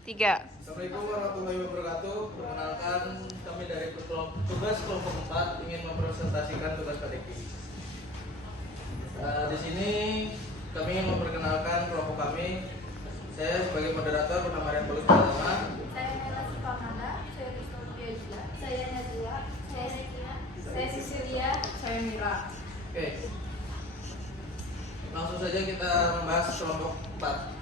3. Assalamualaikum warahmatullahi wabarakatuh. Perkenalkan, kami dari tugas kelompok 4 ingin mempresentasikan tugas KDP. Di sini kami ingin memperkenalkan kelompok kami. Saya sebagai moderator bernama Rian Paulus Pratama. Saya Nela Sifamanda, saya Rizko Juga, saya Najwa, saya Rekina, saya Sisilia, saya Mira. Oke. Langsung saja kita membahas kelompok 4.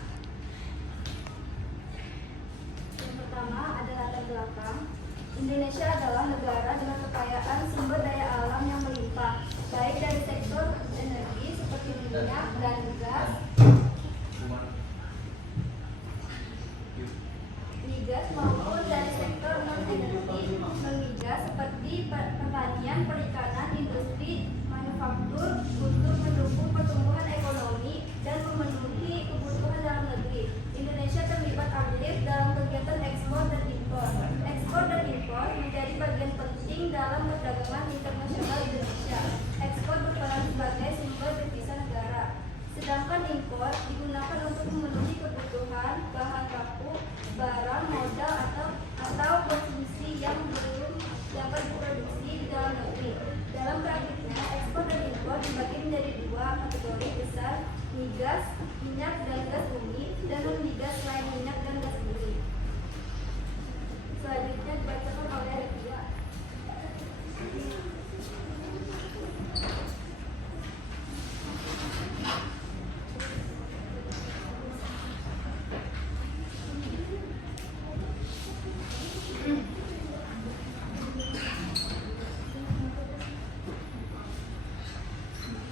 Yang pertama ada latar belakang. Indonesia adalah negara dengan kekayaan sumber daya alam yang melimpah, baik dari sektor energi seperti minyak dan gas, migas maupun dari sektor non-energi non-migas seperti pertanian, perikanan, industri, manufaktur untuk mendukung pertumbuhan ekonomi dan memenuhi kebutuhan dalam negeri. Indonesia terlibat aktif dalam kegiatan ekspor dan impor. Ekspor dan impor menjadi bagian penting dalam perdagangan internasional Indonesia. Ekspor berperan sebagai sumber devisa negara, sedangkan impor digunakan untuk memenuhi kebutuhan bahan baku, barang, modal atau konsumsi yang belum dapat diproduksi di dalam negeri. Dalam praktiknya, ekspor dan impor dibagi menjadi dua kategori besar: migas, minyak dan gas bumi, dan non-migas selain minyak dan gas bumi. Selanjutnya dibacakan oleh Rekia.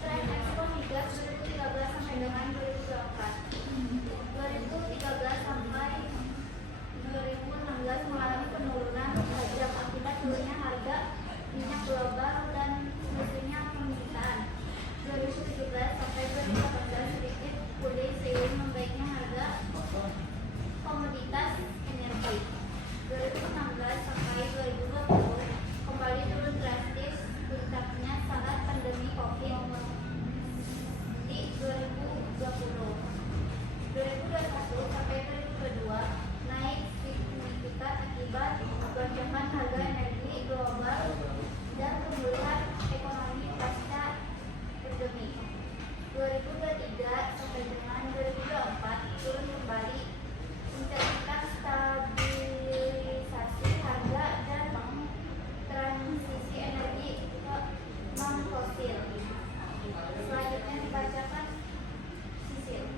Tren ekspor migas 2013 sampai dengan 2024. 2013 sampai 2016 mengalami penurunan tajam akibat turunnya harga minyak global dan menyusulnya permintaan. 2017 sampai 2018 sedikit pulih seiring membaiknya harga komoditas energi. 2016 sampai 2020 kembali turun drastis puncaknya saat pandemi COVID di 2020. 2021 sampai 2022 naik signifikan akibat lonjakan harga energi global dan pemulihan ekonomi pasca pandemi. 2023 sampai dengan 2024 turun kembali, mencerminkan stabilisasi harga dan transisi energi ke non fosil. Selanjutnya dibacakan Sisil.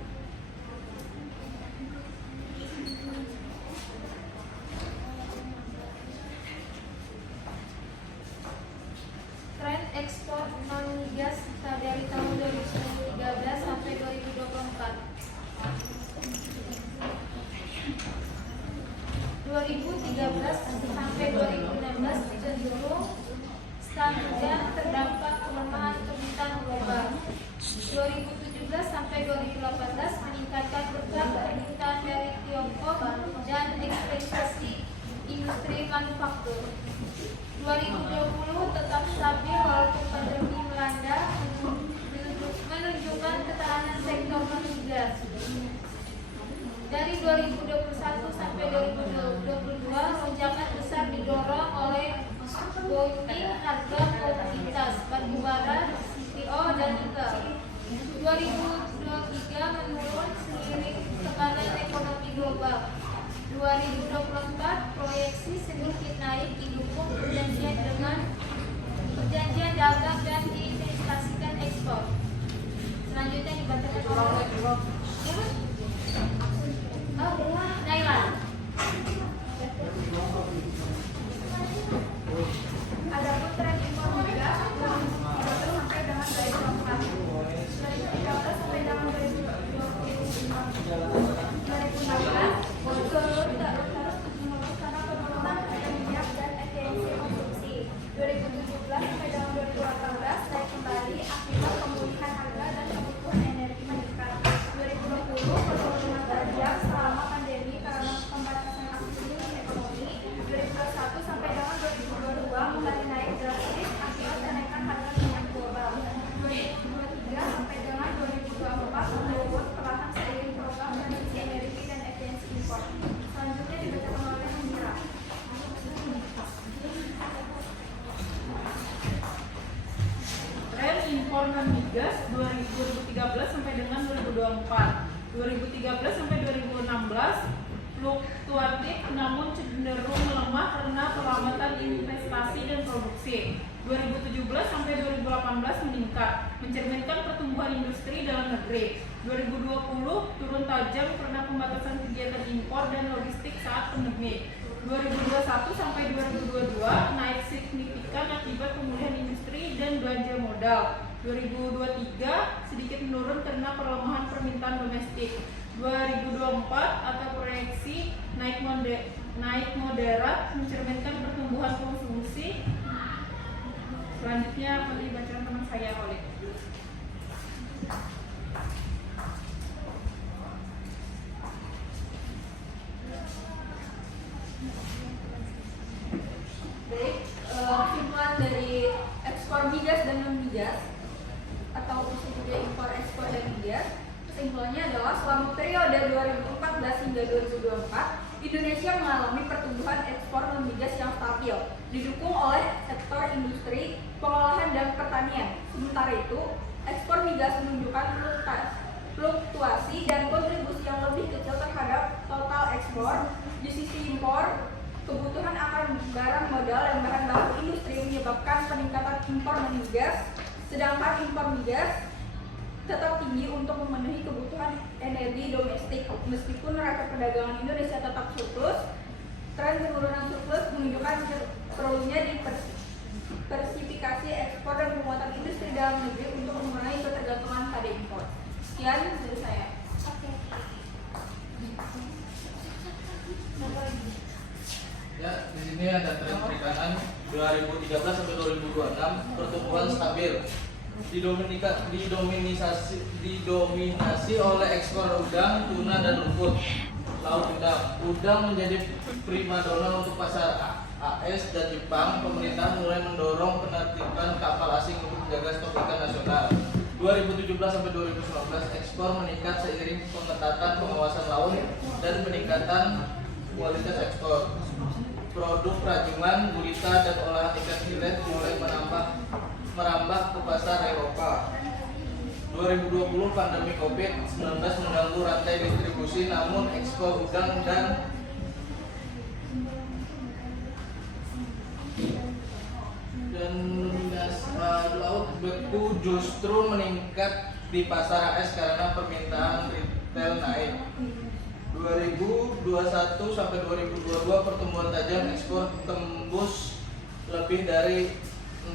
Tren ekspor non-migas dari tahun 2013 sampai 2024. 2013 sampai 2016 cenderung stagnan terdampak pelemahan permintaan global. 2017 sampai 2018 meningkatkan berkat permintaan dari Tiongkok dan ekspektasi industri manufaktur. 2020 tetap stabil walaupun pandemi melanda, menunjukkan ketahanan sektor non-migas. Dari 2021 sampai 2022 lonjakan besar didorong oleh booming harga komoditas batubara, CPO dan nikel. 2023 menurun seiring tekanan ekonomi global. 2024 proyeksi sedikit naik didukung perjanjian dagang dan diinvestasikan ekspor. Selanjutnya dibacakan oleh Naila. Adapun tren impor migas sampai dengan 2024, 2013 sampai dengan 2016 turun terus karena penurunan harga minyak dan efisiensi konsumsi. 2017 sampai dengan 2018 naik kembali akibat pemulihan harga dan kebutuhan energi meningkat. 2020 penurunan tajam selama pandemi migas 2013 sampai dengan 2024. 2013 sampai 2016 fluktuatif namun cenderung melemah karena perlambatan investasi dan produksi. 2017 sampai 2018 meningkat, mencerminkan pertumbuhan industri dalam negeri. 2020 turun tajam karena pembatasan kegiatan impor dan logistik saat pandemi. 2021 sampai 2022 naik signifikan akibat pemulihan industri dan belanja modal. 2023 sedikit menurun karena perlemahan permintaan domestik. 2024 atau proyeksi naik moderat mencerminkan pertumbuhan konsumsi. Selanjutnya akan dibacakan teman saya oleh. Baik, kesimpulan dari ekspor migas dan non migas atau disebutnya impor ekspor dan migas. Kesimpulannya adalah selama periode 2014 hingga 2024, Indonesia mengalami pertumbuhan ekspor non migas yang stabil, didukung oleh sektor industri, pengolahan dan pertanian. Sementara itu, ekspor migas menunjukkan fluktuasi dan kontribusi yang lebih kecil terhadap total ekspor. Di sisi impor, kebutuhan akan barang modal dan bahan baku industri menyebabkan peningkatan impor non migas, sedangkan impor migas tetap tinggi untuk memenuhi kebutuhan energi domestik. Meskipun neraca perdagangan Indonesia tetap surplus, tren penurunan surplus menunjukkan perlunya diversifikasi ekspor dan penguatan industri dalam negeri untuk mengurangi ketergantungan pada impor. Sekian dari saya. Ya, di sini ada tren perikanan 2013 sampai 2026 pertumbuhan stabil. Didominasi oleh ekspor udang, tuna dan rumput laut udang. Udang menjadi primadona untuk pasar AS dan Jepang. Pemerintah mulai mendorong penertiban kapal asing untuk menjaga stok ikan nasional. 2017 sampai 2019 ekspor meningkat seiring pengetatan pengawasan laut dan peningkatan kualitas ekspor. Produk rajungan, gurita dan olahan ikan filet mulai merambah ke pasar Eropa. 2020 pandemi COVID-19 mengganggu rantai distribusi, namun ekspor udang dan laut beku justru meningkat di pasar AS karena permintaan retail naik. 2021 sampai 2022 pertumbuhan tajam ekspor tembus lebih dari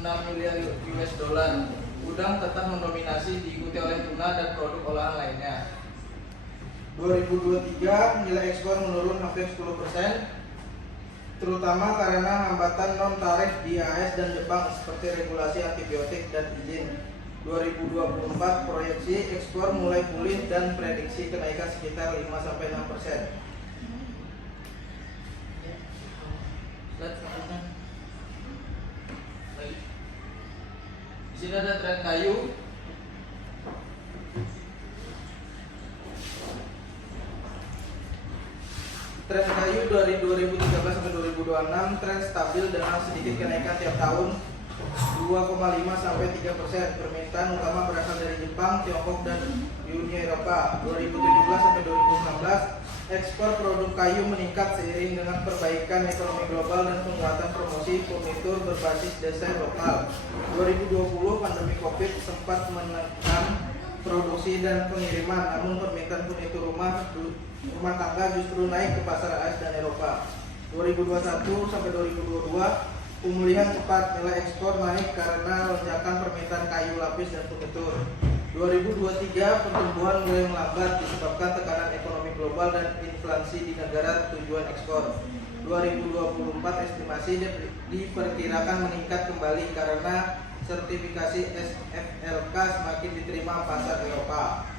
6 miliar US dollar. Udang tetap mendominasi, diikuti oleh tuna dan produk olahan lainnya. 2023 nilai ekspor menurun hampir 10%, terutama karena hambatan non tarif di AS dan Jepang seperti regulasi antibiotik dan izin. 2024 proyeksi ekspor mulai pulih dan prediksi kenaikan sekitar 5-6%. Di sini ada tren kayu. Tren kayu dari 2013 sampai 2026 tren stabil dengan sedikit kenaikan tiap tahun 2,5 sampai 3%. Permintaan utama berasal dari Jepang, Tiongkok dan Uni Eropa. 2017 sampai 2019 ekspor produk kayu meningkat seiring dengan perbaikan ekonomi global dan penguatan promosi furnitur berbasis desain lokal. 2020 pandemi Covid sempat menekan produksi dan pengiriman, namun permintaan furnitur rumah tangga justru naik ke pasar AS dan Eropa. 2021 sampai 2022 pemulihan cepat, nilai ekspor naik karena lonjakan permintaan kayu lapis dan furnitur. 2023 pertumbuhan mulai melambat disebabkan tekanan ekonomi global dan inflasi di negara tujuan ekspor. 2024 estimasi diperkirakan meningkat kembali karena sertifikasi SFLK semakin diterima pasar Eropa.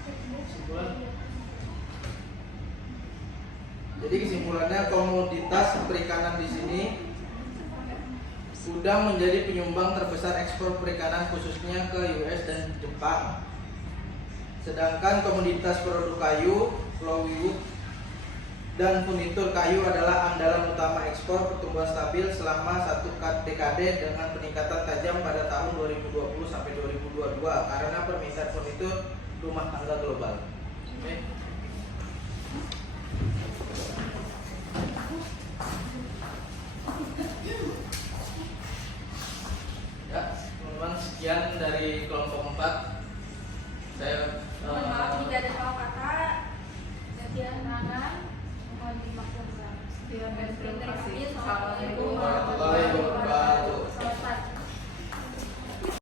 Jadi kesimpulannya komoditas perikanan di sini udang menjadi penyumbang terbesar ekspor perikanan khususnya ke US dan Jepang. Sedangkan komoditas produk kayu, plywood, dan furnitur kayu adalah andalan utama ekspor pertumbuhan stabil selama satu dekade dengan peningkatan tajam pada tahun 2020 sampai 2022 karena permintaan furnitur rumah tangga global. Oke. Ya, teman-teman, sekian dari kelompok 4. Saya Mohon maaf jika ada salah kata. Sekian Nana, Mohon dimaklumkan. sekian dan terima kasih. Assalamualaikum warahmatullahi wabarakatuh.